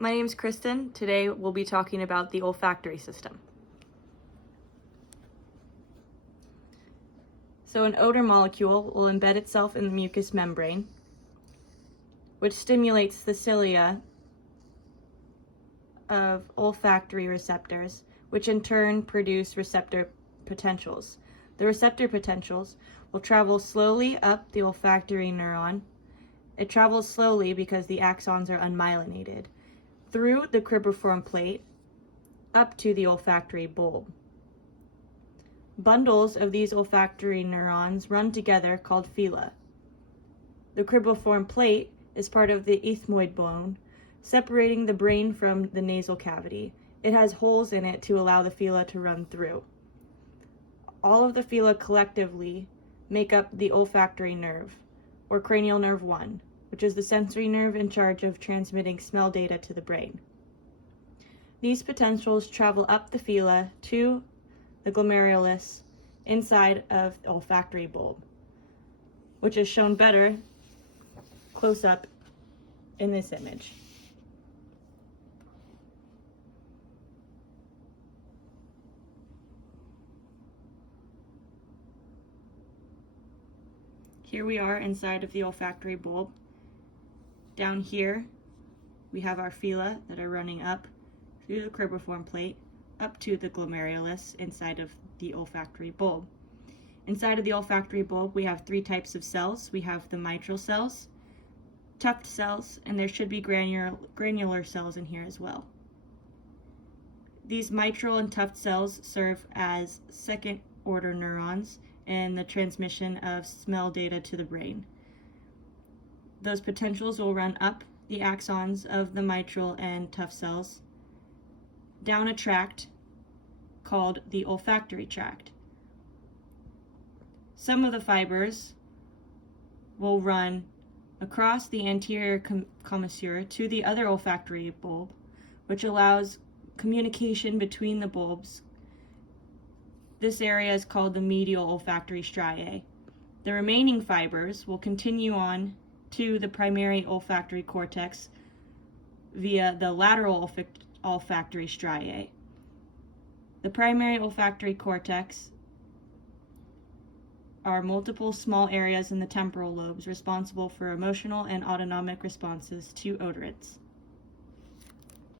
My name is Kristen. Today we'll be talking about the olfactory system. So an odor molecule will embed itself in the mucous membrane, which stimulates the cilia of olfactory receptors, which in turn produce receptor potentials. The receptor potentials will travel slowly up the olfactory neuron. It travels slowly because the axons are unmyelinated, through the cribriform plate up to the olfactory bulb. Bundles of these olfactory neurons run together called phyla. The cribriform plate is part of the ethmoid bone, separating the brain from the nasal cavity. It has holes in it to allow the phyla to run through. All of the phyla collectively make up the olfactory nerve, or cranial nerve 1, which is the sensory nerve in charge of transmitting smell data to the brain. These potentials travel up the phyla to the glomerulus inside of the olfactory bulb, which is shown better close up in this image. Here we are inside of the olfactory bulb. Down here, we have our phyla that are running up through the cribriform plate up to the glomerulus inside of the olfactory bulb. Inside of the olfactory bulb, we have three types of cells. We have the mitral cells, tuft cells, and there should be granular cells in here as well. These mitral and tuft cells serve as second-order neurons in the transmission of smell data to the brain. Those potentials will run up the axons of the mitral and tuft cells down a tract called the olfactory tract. Some of the fibers will run across the anterior commissure to the other olfactory bulb, which allows communication between the bulbs. This area is called the medial olfactory striae. The remaining fibers will continue on to the primary olfactory cortex via the lateral olfactory striae. The primary olfactory cortex are multiple small areas in the temporal lobes responsible for emotional and autonomic responses to odorants.